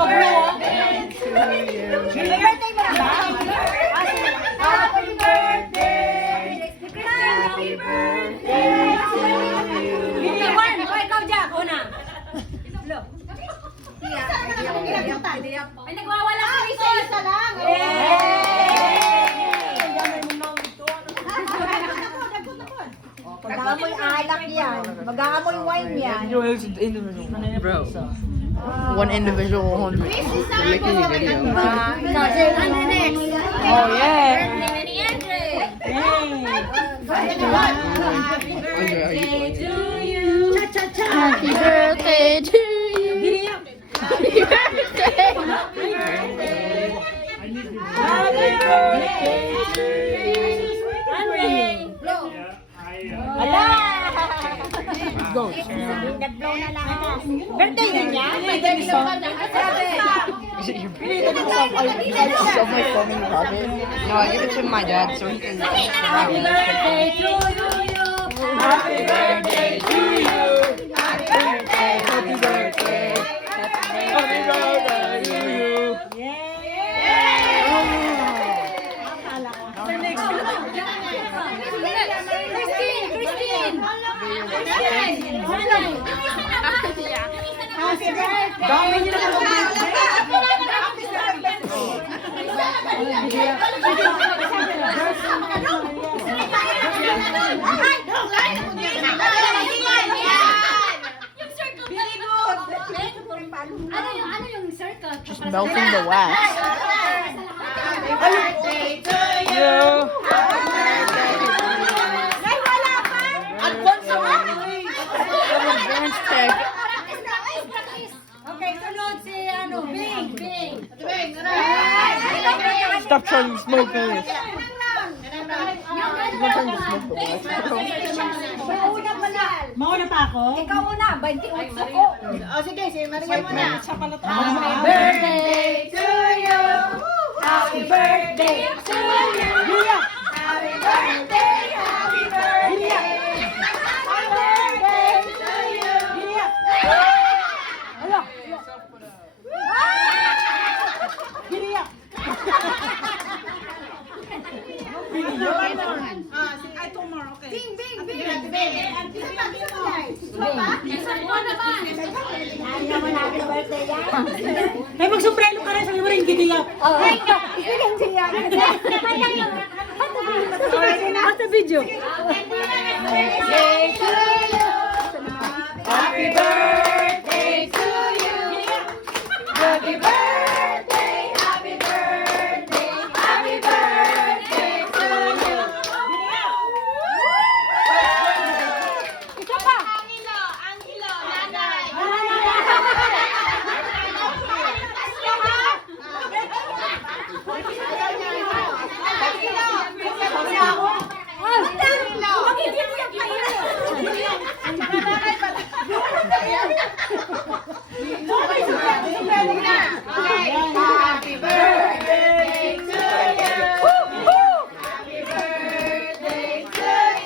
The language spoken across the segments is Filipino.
mag-blow. Birthday mo ba? Happy birthday! Happy birthday to you! Ikaw dyan, una. Ay, nagwawala ka isa lang. Mag-aamoy alak yan. Mag-aamoy wine yan. Bro. One individual 100. They're making a video. Oh, yeah. Andre, are you going to? Happy birthday to you. Happy birthday. Go. Nag-blow na lang ako. Birthday din niya? Is it your birthday? Someone filming Robin? No, I give it to my dad so he can. Happy birthday to you. Happy birthday to you. Happy birthday. Happy birthday. Happy birthday to you. Dami niyo na Ano yung circle? Just melting the wax. Birthday to you! Ay, wala pa! Alfonso! Advanced tech. Okay, sunod si ano, Bing, Bing. Stop trying to smoke this. Mauna pala. Mauna pa ako? Ikaw una, 28 ko. O sige, si Maria muna. Happy birthday to you. Happy birthday to you. Happy birthday, happy birthday. Happy birthday to you. Bing, Bing, Bing. Isa pa, isa pa. Isa pa. Ay, naman happy birthday yan. Ay, mag-sombrero ka rin. Sabi mo rin, gidiyak. Ay, ilang siya. Hasta video. Happy birthday to you. Happy birthday, happy birthday, happy birthday to you. Isa pa. Angelo, nanay. Happy birthday to you. Happy birthday to you.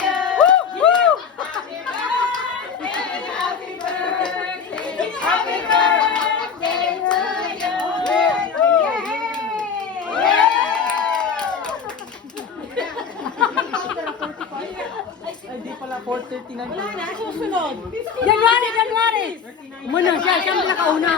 Happy birthday, happy birthday to you. Ay, di pala 4:30 na. Wala na, susunod. January! Muna siya, siya ang pinakauna.